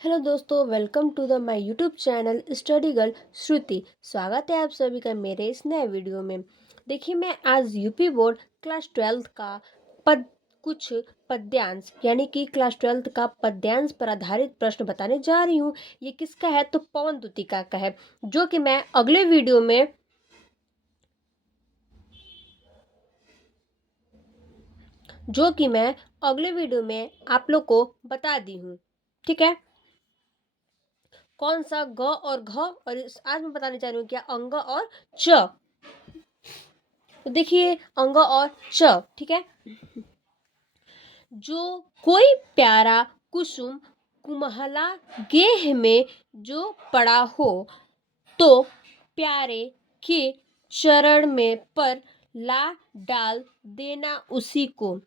Hello दोस्तों, welcome to the my YouTube channel study girl Shruti. स्वागत है आप सभी का मेरे इस नए वीडियो में। देखिए, मैं आज यूपी बोर्ड क्लास 12 का पद कुछ पद्यांश यानी कि क्लास 12 का पद्यांश पर आधारित प्रश्न बताने जा रही हूँ। ये किसका है? तो पवन दुतिका का है, जो कि मैं अगले वीडियो में आप लोग को बता दी हूँ। ठीक है, कौन सा ग और घ, और आज मैं बताने जा रही हूँ क्या अंग और च। तो देखिए, अंग और च। ठीक है, जो कोई प्यारा कुसुम कुमहला गेह में जो पड़ा हो, तो प्यारे के चरण में पर ला डाल देना उसी को।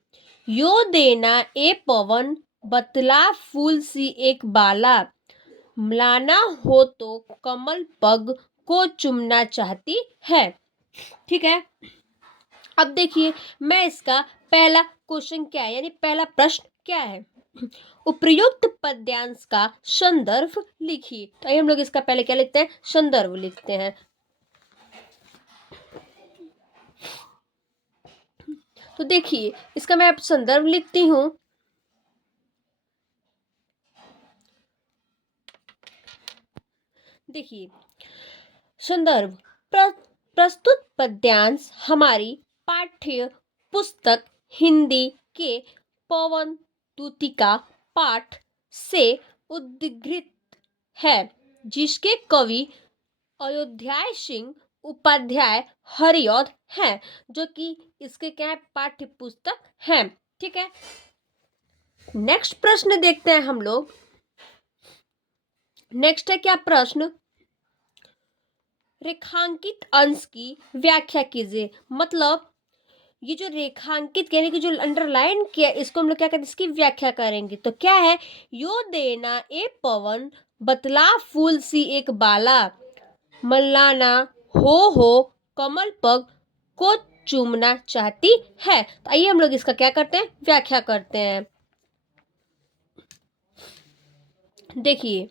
यो देना ए पवन बतला फूल सी एक बाला, मलाना हो तो कमल पग को चुमना चाहती है। ठीक है, अब देखिए, मैं इसका पहला क्वेश्चन क्या है यानी पहला प्रश्न क्या है। उपयुक्त पद्यांश का संदर्भ लिखिए। तो आइए हम लोग इसका पहले क्या लिखते हैं, संदर्भ लिखते हैं। तो देखिए, इसका मैं अब संदर्भ लिखती हूँ। देखिए, संदर्भ प्रस्तुत पद्यांश हमारी पाठ्य पुस्तक हिंदी के पवन दुतिका पाठ से उद्धृत है, जिसके कवि अयोध्या सिंह उपाध्याय हरिऔध हैं, जो कि इसके क्या है, पाठ्य पुस्तक हैं। ठीक है, नेक्स्ट प्रश्न देखते हैं हम लोग। नेक्स्ट है क्या प्रश्न, रेखांकित अंश की व्याख्या कीजिए। मतलब ये जो रेखांकित यानी कि जो अंडरलाइन किया, इसको हम लोग क्या करते हैं, इसकी व्याख्या करेंगे। तो क्या है, यो देना ए पवन बतला फूल सी एक बाला, मल्लाना हो कमल पग को चूमना चाहती है। तो आइए हम लोग इसका क्या करते हैं, व्याख्या करते हैं। देखिए,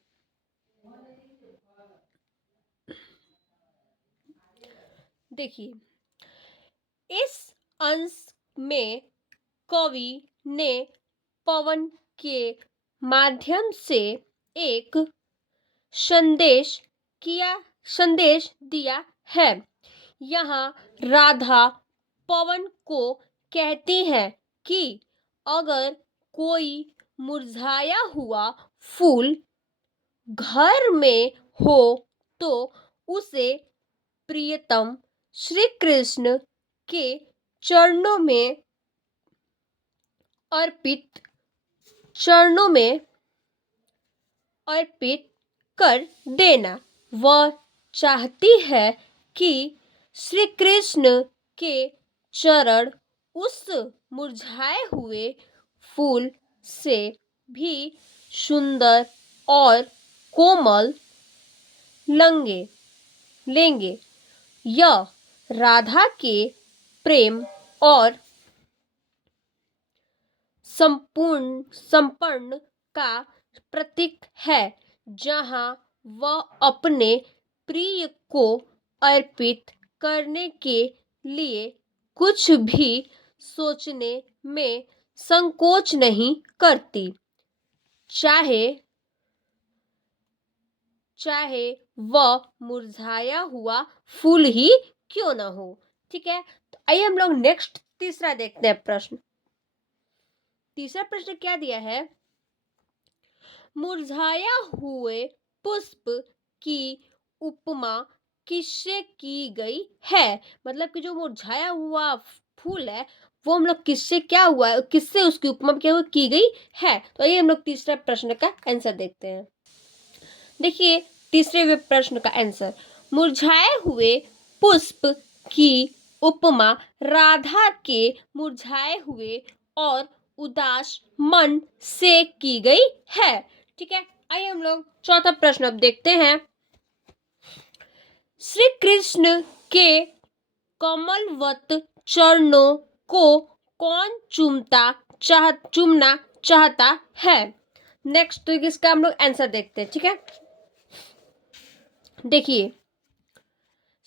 इस अंश में कवि ने पवन के माध्यम से एक संदेश दिया है। यहाँ राधा पवन को कहती है कि अगर कोई मुरझाया हुआ फूल घर में हो तो उसे प्रियतम श्री कृष्ण के चरणों में अर्पित कर देना। वह चाहती है कि श्री कृष्ण के चरण उस मुरझाए हुए फूल से भी सुंदर और कोमल लेंगे। यह राधा के प्रेम और संपन्न का प्रतीक है, जहां वह अपने प्रिय को अर्पित करने के लिए कुछ भी सोचने में संकोच नहीं करती, चाहे वह मुरझाया हुआ फूल ही क्यों ना हो। ठीक है, तो आइए हम लोग नेक्स्ट तीसरा देखते हैं प्रश्न। तीसरा प्रश्न क्या दिया है, मुरझाया हुए पुष्प की उपमा किससे की गई है। मतलब कि जो मुरझाया हुआ फूल है, वो हम लोग किससे क्या हुआ है, किससे उसकी उपमा क्या की गई है। तो आइए हम लोग तीसरा प्रश्न का आंसर देखते हैं। देखिए, तीसरे प्रश्न का आंसर, मुरझाए हुए पुष्प की उपमा राधा के मुरझाए हुए और उदास मन से की गई है। ठीक है, आइए हम लोग चौथा प्रश्न अब देखते हैं। श्री कृष्ण के कमलवत चरणों को कौन चूमना चाहता है। नेक्स्ट तो इसका हम लोग आंसर देखते हैं, ठीक है। देखिए,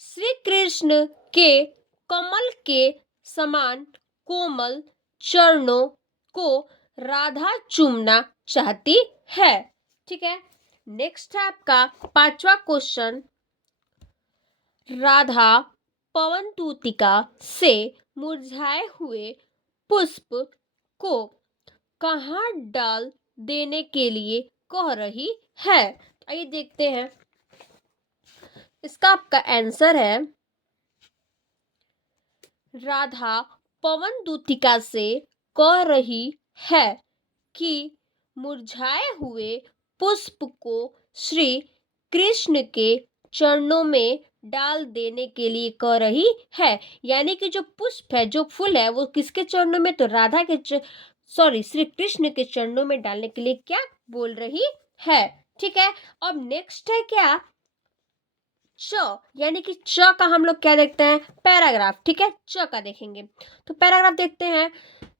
श्री कृष्ण के कमल के समान कोमल चरणों को राधा चूमना चाहती है, ठीक है। नेक्स्ट है आपका 5वां क्वेश्चन। राधा पवन तूतिका से मुरझाए हुए पुष्प को कहाँ डाल देने के लिए कह रही है। आइए देखते हैं, इसका आपका आंसर है, राधा पवन दूतिका से कह रही है कि मुरझाए हुए पुष्प को श्री कृष्ण के चरणों में डाल देने के लिए कह रही है। यानी कि जो पुष्प है, जो फूल है, वो किसके चरणों में, तो राधा के श्री कृष्ण के चरणों में डालने के लिए क्या बोल रही है, ठीक है। अब नेक्स्ट है क्या, च, यानी कि च का हम लोग क्या देखते हैं, पैराग्राफ, ठीक है। च का देखेंगे तो पैराग्राफ देखते हैं।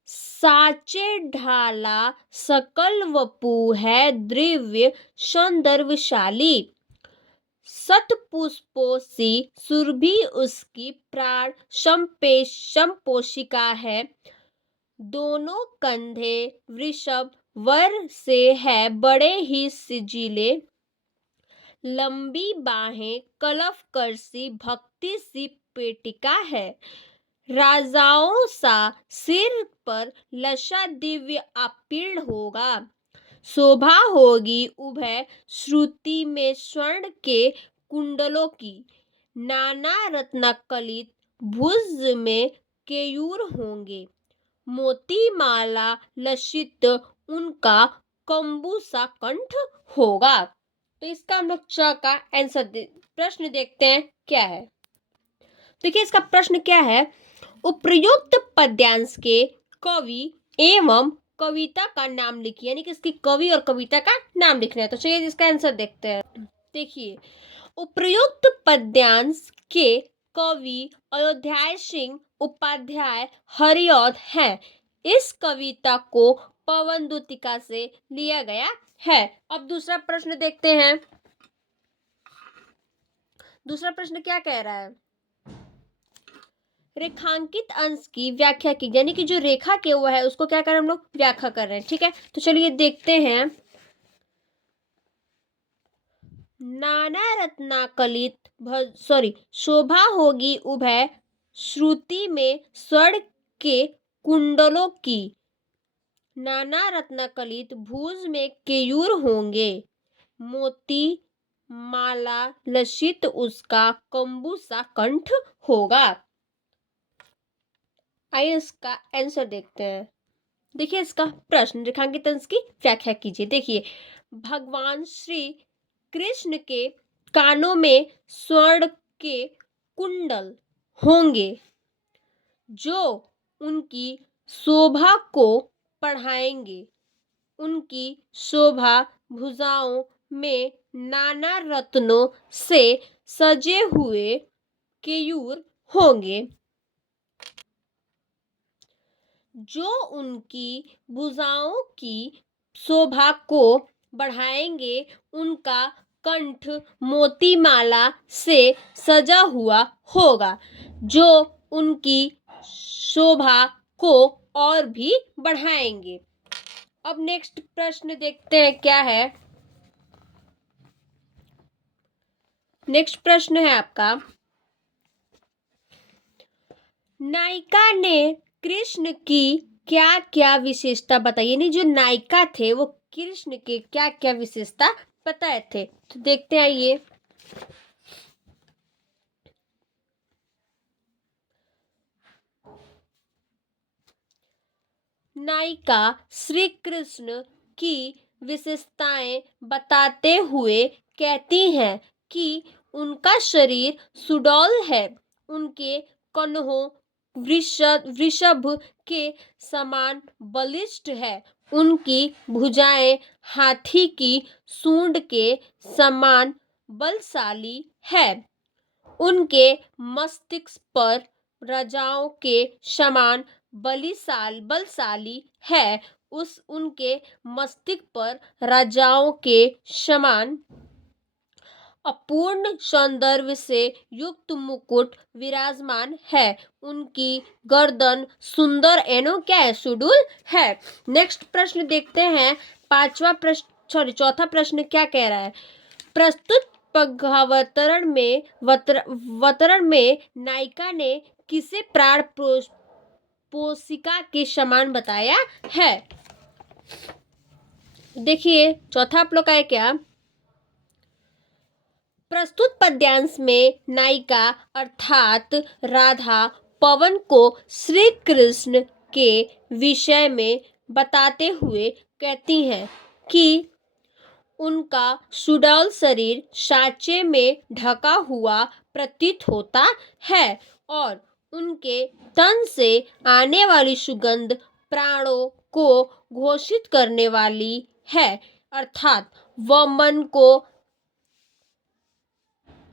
साचे ढाला सकल वपु है द्रव्य सौंदर्यशाली, सत पुष्पोसी सुरभि उसकी प्राण संपोषिका है, दोनों कंधे वृषभ वर से है बड़े ही सिजीले, लंबी बाहें कलफ करसी भक्ति सी पेटिका है, राजाओं सा सिर पर लशा दिव्य अपीर्ण होगा, शोभा होगी उभय श्रुति में स्वर्ण के कुंडलों की, नाना रत्नकलित भुज में केयूर होंगे, मोती माला लसित उनका कंबू सा कंठ होगा। तो इसका हम लोग च का आंसर प्रश्न देखते हैं क्या है। देखिए, इसका प्रश्न क्या है, उपर्युक्त पद्यांश के कवि एवं कविता का नाम लिखिए। यानी कि इसकी कवि और कविता का नाम लिखना है। तो चलिए इसका आंसर देखते हैं। देखिए, उपर्युक्त पद्यांश के कवि अयोध्या सिंह उपाध्याय हरिऔध हैं। इस कविता को पवन दूतिका से लिया गया है। अब दूसरा प्रश्न देखते हैं। दूसरा प्रश्न क्या कह रहा है, रेखांकित अंश की व्याख्या की, यानी कि जो रेखा के वो है उसको क्या कर रहे हैं हम लोग, व्याख्या कर रहे हैं, ठीक है। तो चलिए देखते हैं। नाना रत्नाकलित शोभा होगी उभय श्रुति में स्वर्ण के कुंडलों की, नाना रत्नाकलित भुज में केयूर होंगे, मोती माला लसित उसका कंबू सा कंठ होगा। आइए इसका आंसर देखते हैं। देखिए, इसका प्रश्न, रेखांकित अंश की व्याख्या कीजिए। देखिए, भगवान श्री कृष्ण के कानों में स्वर्ण के कुंडल होंगे जो उनकी शोभा को बढ़ाएंगे, उनकी शोभा भुजाओं में नाना रत्नों से सजे हुए केयूर होंगे जो उनकी भुजाओं की शोभा को बढ़ाएंगे, उनका कंठ मोतीमाला से सजा हुआ होगा जो उनकी शोभा को और भी बढ़ाएंगे। अब नेक्स्ट प्रश्न देखते हैं क्या है। नेक्स्ट प्रश्न है आपका, नायिका ने कृष्ण की क्या क्या विशेषता बताई। यानी जो नायिका थे वो कृष्ण के क्या क्या विशेषता बताए थे। तो देखते हैं ये। नायिका श्री कृष्ण की विशेषताएं बताते हुए कहती हैं कि उनका शरीर सुडौल है, उनके कन्हों वृषभ के समान बलिष्ठ है, उनकी भुजाएं हाथी की सूंड के समान बलशाली है, उनके मस्तिष्क पर राजाओं के समान बलशाली है, उनके मस्तिष्क पर राजाओं के समान अपूर्ण सौंदर्य से युक्त मुकुट विराजमान है। उनकी गर्दन सुंदर एनो क्या है, सुडौल है। नेक्स्ट प्रश्न देखते हैं। चौथा प्रश्न क्या कह रहा है। प्रस्तुत पद्यावतरण में नायिका ने किसे प्राण पोषिका के समान बताया है। देखिए चौथा आप लोग का है क्या। प्रस्तुत पद्यांश में नायिका अर्थात राधा पवन को श्री कृष्ण के विषय में बताते हुए कहती हैं कि उनका सुडौल शरीर सांचे में ढका हुआ प्रतीत होता है और उनके तन से आने वाली सुगंध प्राणों को घोषित करने वाली है, अर्थात वह मन को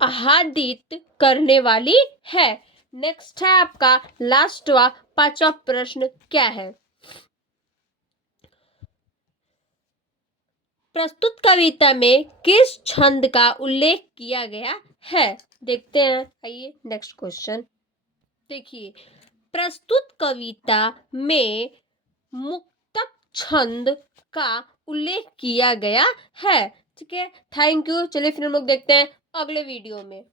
आह्लादित करने वाली है। नेक्स्ट है आपका लास्टवा 5वां प्रश्न क्या है। प्रस्तुत कविता में किस छंद का उल्लेख किया गया है। देखते हैं, आइए नेक्स्ट क्वेश्चन देखिए। प्रस्तुत कविता में मुक्तक छंद का उल्लेख किया गया है। ठीक है, थैंक यू। चलिए फिर हम लोग देखते हैं अगले वीडियो में।